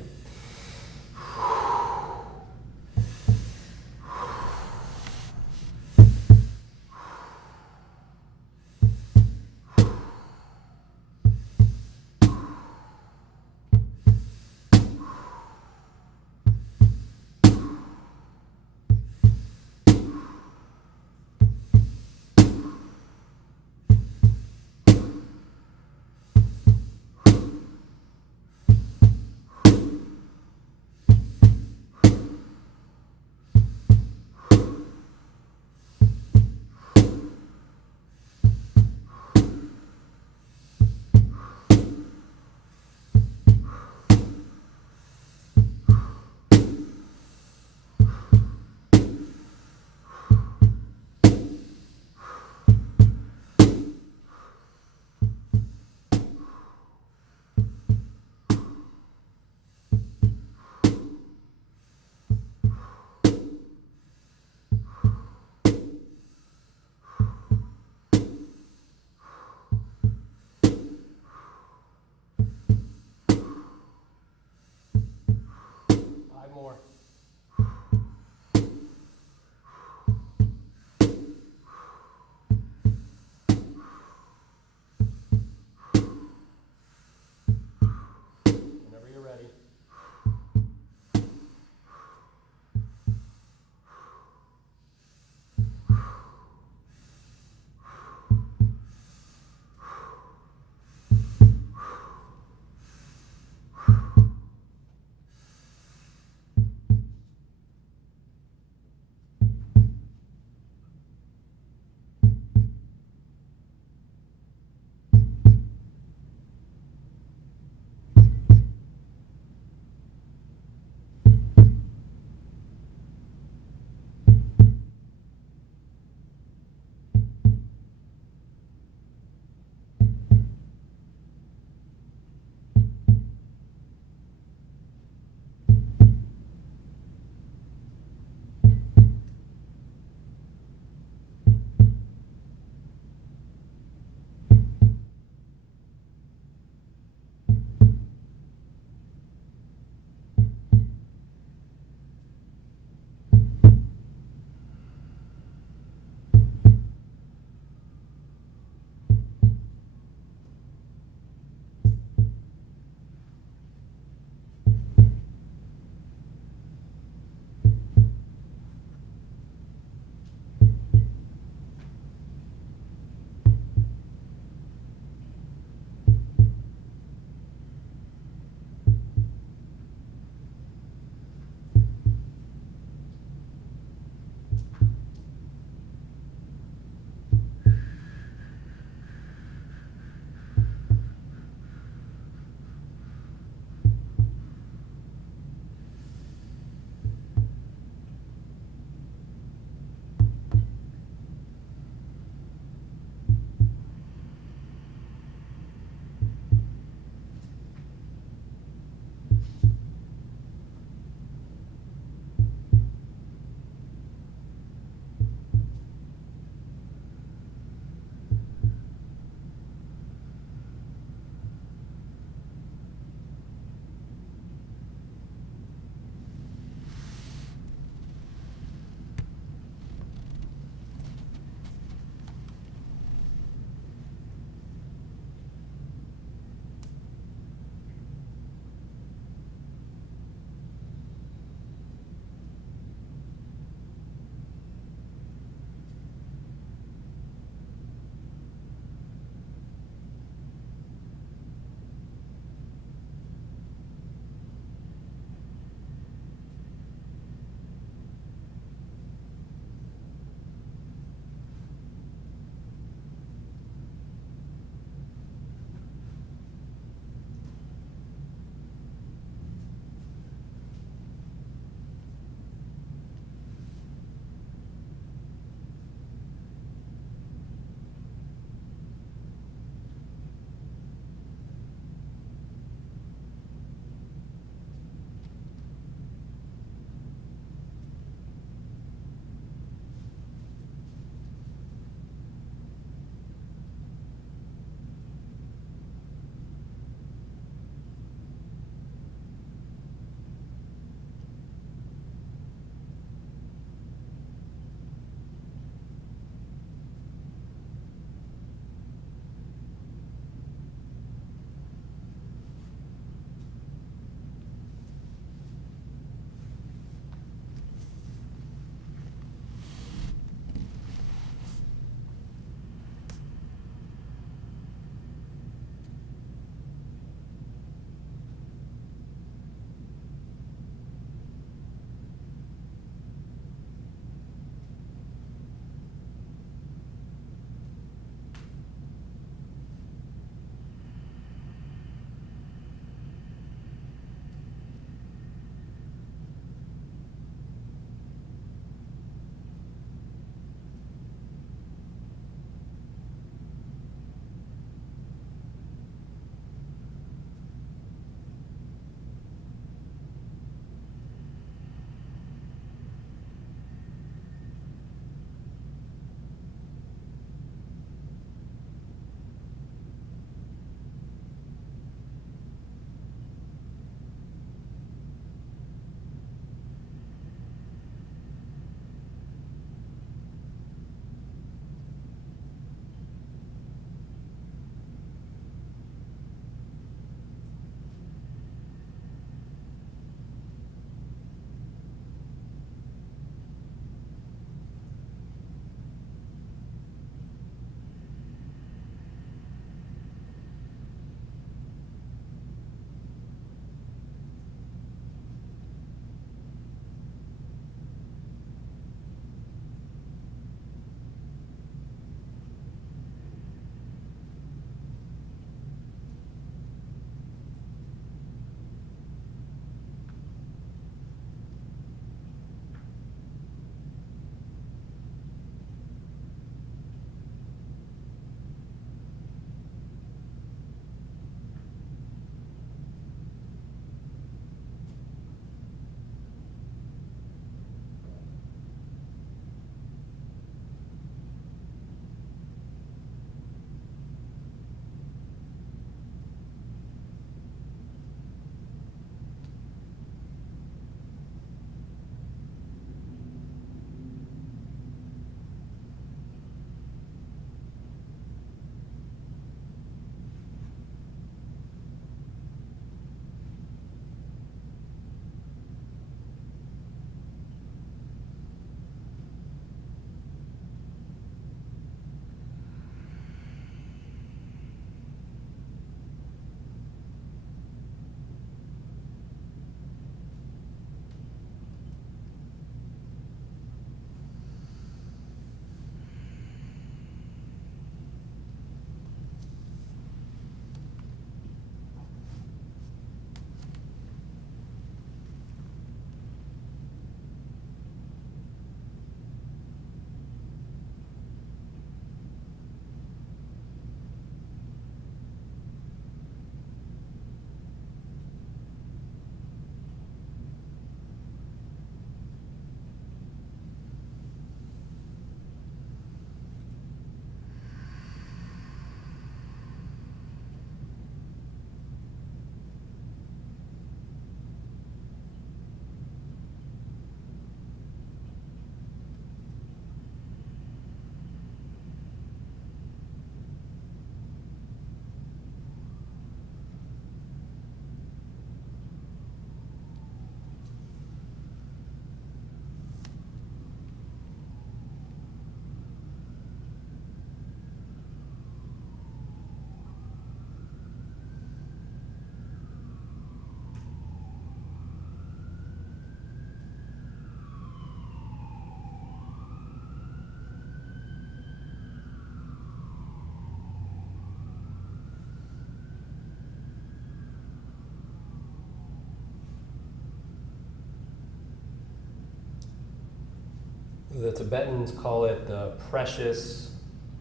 The Tibetans call it the precious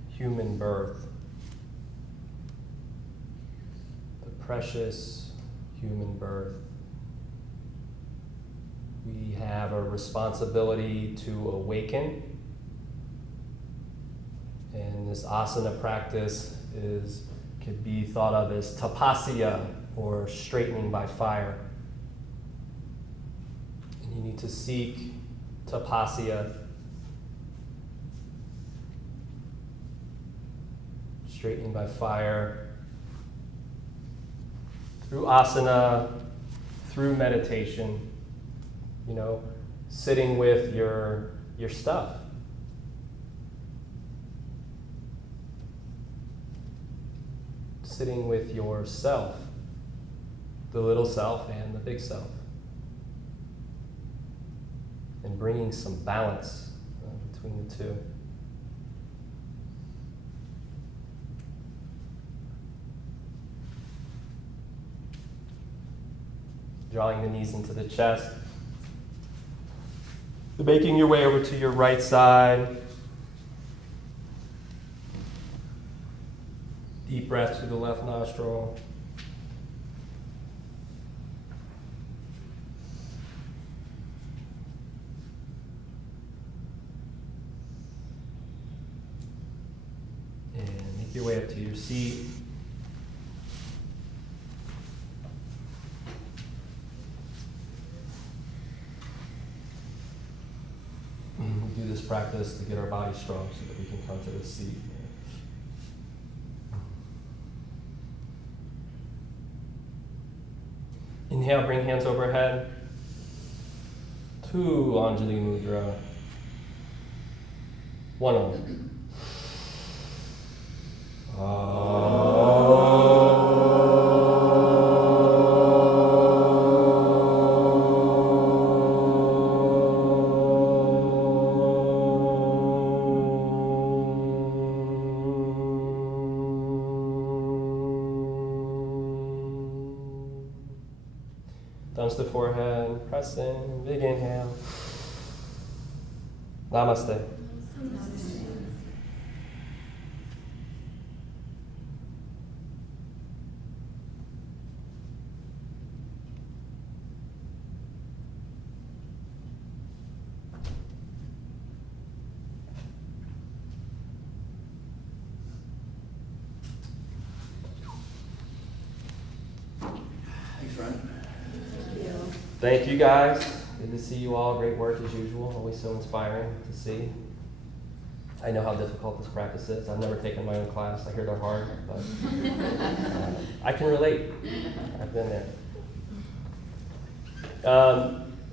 human birth. The precious human birth. We have a responsibility to awaken. And this asana practice could be thought of as tapasya, or straightening by fire. And you need to seek tapasya, straightening by fire, through asana, through meditation, sitting with your stuff. Sitting with yourself, the little self and the big self, and bringing some balance between the two. Drawing the knees into the chest, making your way over to your right side. Deep breath through the left nostril. And make your way up to your seat. We do this practice to get our body strong so that we can come to the seat. Inhale, bring hands overhead. To Anjali Mudra. One on. Thumbs to forehead, press in, big inhale. Namaste. Thanks, Ryan. Thank you guys. Good to see you all. Great work as usual. Always so inspiring to see. I know how difficult this practice is. I've never taken my own class. I hear they're hard, but I can relate. I've been there.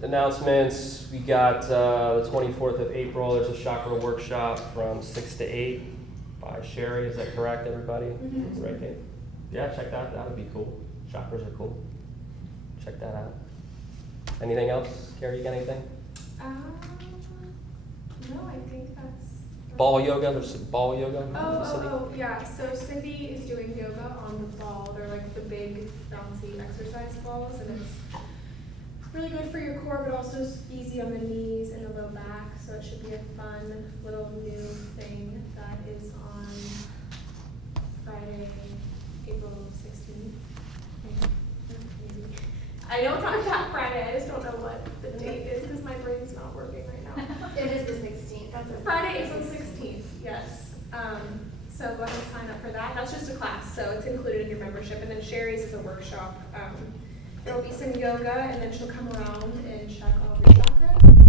Announcements. We got the 24th of April. There's a chakra workshop from 6 to 8 by Sherry. Is that correct, everybody? Mm-hmm. Right, Kate? Yeah, check that out. That would be cool. Chakras are cool. Check that out. Anything else? Carrie, you got anything? No, I think that's... Ball yoga? There's ball yoga? Oh, yeah. So Cindy is doing yoga on the ball. They're like the big bouncy exercise balls, and it's really good for your core, but also easy on the knees and the low back. So it should be a fun little new thing that is on Friday, April 16th. Maybe. I know it's on that Friday. I just don't know what the date is because my brain's not working right now. It is the 16th. That's Friday, April 16th, yes. So go ahead and sign up for that. That's just a class, so it's included in your membership. And then Sherry's is a workshop. There will be some yoga, and then she'll come around and check all of your chakras.